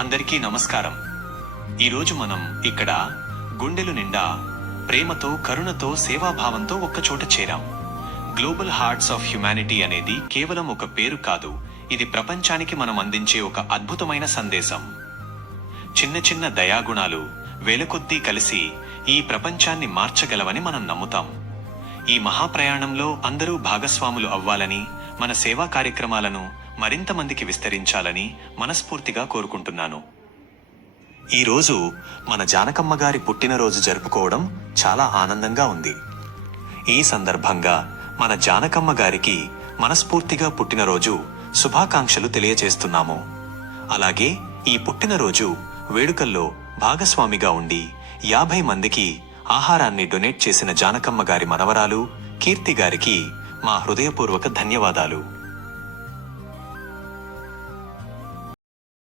అందరికీ నమస్కారం. ఈరోజు మనం ఇక్కడ గుండెలు నిండా ప్రేమతో, కరుణతో, సేవాభావంతో ఒక్కచోట చేరాం. గ్లోబల్ హార్ట్స్ ఆఫ్ హ్యుమానిటీ అనేది కేవలం ఒక పేరు కాదు, ఇది ప్రపంచానికి మనం అందించే ఒక అద్భుతమైన సందేశం. చిన్న చిన్న దయాగుణాలు వేలకొద్దీ కలిసి ఈ ప్రపంచాన్ని మార్చగలవని మనం నమ్ముతాం. ఈ మహాప్రయాణంలో అందరూ భాగస్వాములు అవ్వాలని, మన సేవా కార్యక్రమాలను మరింత మందికి విస్తరించాలని మనస్ఫూర్తిగా కోరుకుంటున్నాను. ఈరోజు మన జానకమ్మ గారి పుట్టినరోజు జరుపుకోవడం చాలా ఆనందంగా ఉంది. ఈ సందర్భంగా మన జానకమ్మ గారికి మనస్ఫూర్తిగా పుట్టినరోజు శుభాకాంక్షలు తెలియజేస్తున్నాము. అలాగే ఈ పుట్టినరోజు వేడుకల్లో భాగస్వామిగా ఉండి 50 మందికి ఆహారాన్ని డొనేట్ చేసిన జానకమ్మ గారి మనవరాలు కీర్తి గారికి మా హృదయపూర్వక ధన్యవాదాలు.